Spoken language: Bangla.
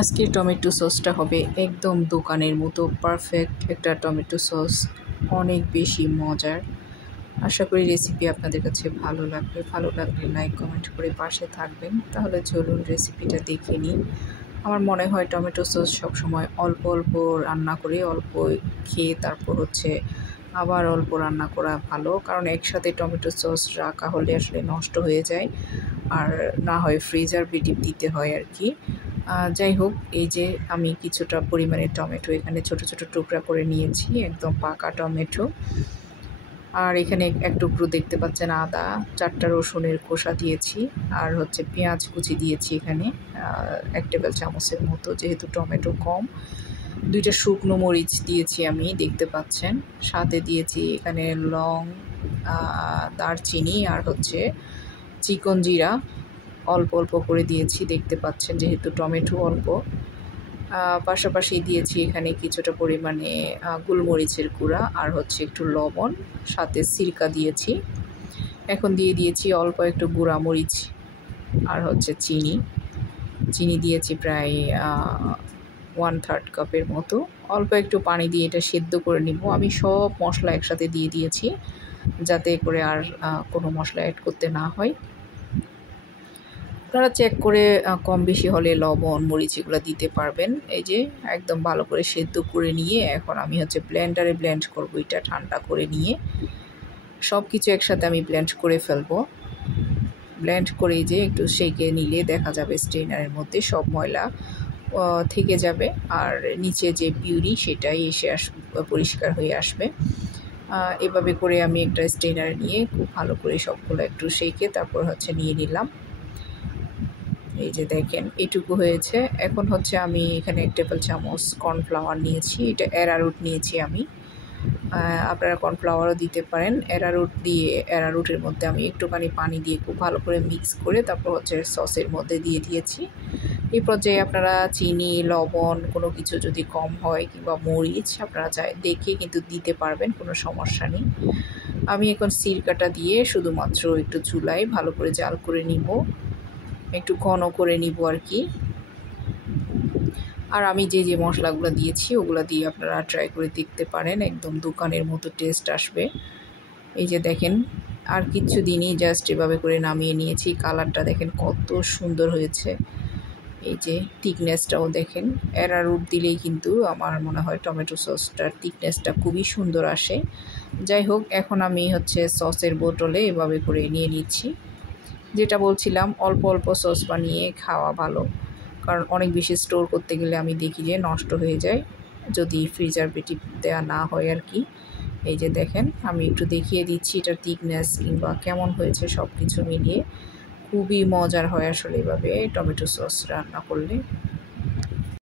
আজকের টমেটো সসটা হবে একদম দোকানের মতো পারফেক্ট একটা টমেটো সস, অনেক বেশি মজার। আশা করি রেসিপি আপনাদের কাছে ভালো লাগবে। ভালো লাগলে লাইক কমেন্ট করে পাশে থাকবেন। তাহলে চলুন রেসিপিটা দেখে নিই। আমার মনে হয় টমেটো সস সবসময় অল্প অল্প রান্না করে অল্প খেয়ে তারপর আবার অল্প রান্না করা ভালো, কারণ একসাথে টমেটো সস রাখা হলে আসলে নষ্ট হয়ে যায়, আর না হয় ফ্রিজার বিডিপ দিতে হয় আর কি। যাই হোক, এই যে আমি কিছুটা পরিমাণে টমেটো এখানে ছোট ছোট টুকরা করে নিয়েছি, একদম পাকা টমেটো। আর এখানে এক টুকরো দেখতে পাচ্ছেন আদা, 4টা রসুনের খোসা দিয়েছি, আর পেঁয়াজ কুচি দিয়েছি এখানে 1 টেবিল চামচের মতো, যেহেতু টমেটো কম। 2টা শুকনো মরিচ দিয়েছি আমি, দেখতে পাচ্ছেন। সাথে দিয়েছি এখানে লং, দারচিনি, আর চিকন জিরা অল্প অল্প করে দিয়েছি, দেখতে পাচ্ছেন, যেহেতু টমেটো অল্প। পাশাপাশি দিয়েছি এখানে কিছুটা পরিমাণে গোলমরিচের গুঁড়া, আর একটু লবণ, সাথে সিরকা দিয়েছি। এখন দিয়ে দিয়েছি অল্প একটু গুঁড়া মরিচ, আর চিনি দিয়েছি প্রায় 1/3 কাপের মতো। অল্প একটু পানি দিয়ে এটা সেদ্ধ করে নিব। আমি সব মশলা একসাথে দিয়ে দিয়েছি, যাতে করে আর কোনো মশলা অ্যাড করতে না হয়। আপনারা চেক করে কম বেশি হলে লবণ, মরিচ এগুলো দিতে পারবেন। এই যে একদম ভালো করে সেদ্ধ করে নিয়ে এখন আমি ব্লেন্ডারে ব্লেন্ড করব। এটা ঠান্ডা করে নিয়ে সব কিছু একসাথে আমি ব্লেন্ড করে ফেলবো। ব্লেন্ড করে যে একটু সেঁকে নিলে দেখা যাবে স্ট্রেনারের মধ্যে সব ময়লা থেকে যাবে, আর নিচে যে পিউরি সেটাই এসে পরিষ্কার হয়ে আসবে। এভাবে করে আমি একটা স্ট্রেনার নিয়ে খুব ভালো করে সবগুলো একটু সেঁকে তারপর নিয়ে নিলাম। এই যে দেখেন এটুকু হয়েছে। এখন আমি এখানে 1 টেবিল চামচ কর্নফ্লাওয়ার নিয়েছি, এটা অ্যারারুট নিয়েছি আমি। আপনারা কর্নফ্লাওয়ারও দিতে পারেন। অ্যারারুটের মধ্যে আমি একটুখানি পানি দিয়ে খুব ভালো করে মিক্স করে তারপর সসের মধ্যে দিয়ে দিয়েছি। এই পর্যায়ে আপনারা চিনি, লবণ কোনো কিছু যদি কম হয় কিংবা মরিচ আপনারা দেখে কিন্তু দিতে পারবেন, কোনো সমস্যা নেই। আমি এখন সিরকাটা দিয়ে শুধুমাত্র একটু চুলায় ভালো করে জাল করে নিব, একটু ঘন করে নিব আর কি। আর আমি যে যে মশলাগুলো দিয়েছি ওগুলো দিয়ে আপনারা ট্রাই করে দেখতে পারেন, একদম দোকানের মতো টেস্ট আসবে। এই যে দেখেন, আর কিছু দিনই জাস্ট এভাবে করে নামিয়ে নিয়েছি। কালারটা দেখেন কত সুন্দর হয়েছে। এই যে থিকনেসটাও দেখেন, অ্যারারুট দিলেই কিন্তু আমার মনে হয় টমেটো সসটার থিকনেসটা খুবই সুন্দর আসে। যাই হোক, এখন আমি সসের বোতলে এভাবে করে নিয়ে নিচ্ছি। যেটা বলছিলাম, অল্প অল্প সস বানিয়ে খাওয়া ভালো, কারণ অনেক বেশি স্টোর করতে গেলে আমি দেখি যে নষ্ট হয়ে যায়, যদি ফ্রিজার বিটিপ দেওয়া না হয় আর কি। এই যে দেখেন, আমি একটু দেখিয়ে দিচ্ছি এটার থিকনেস কিংবা কেমন হয়েছে। সব কিছু মিলিয়ে খুবই মজার হয় আসলে এভাবে টমেটো সস রান্না করলে।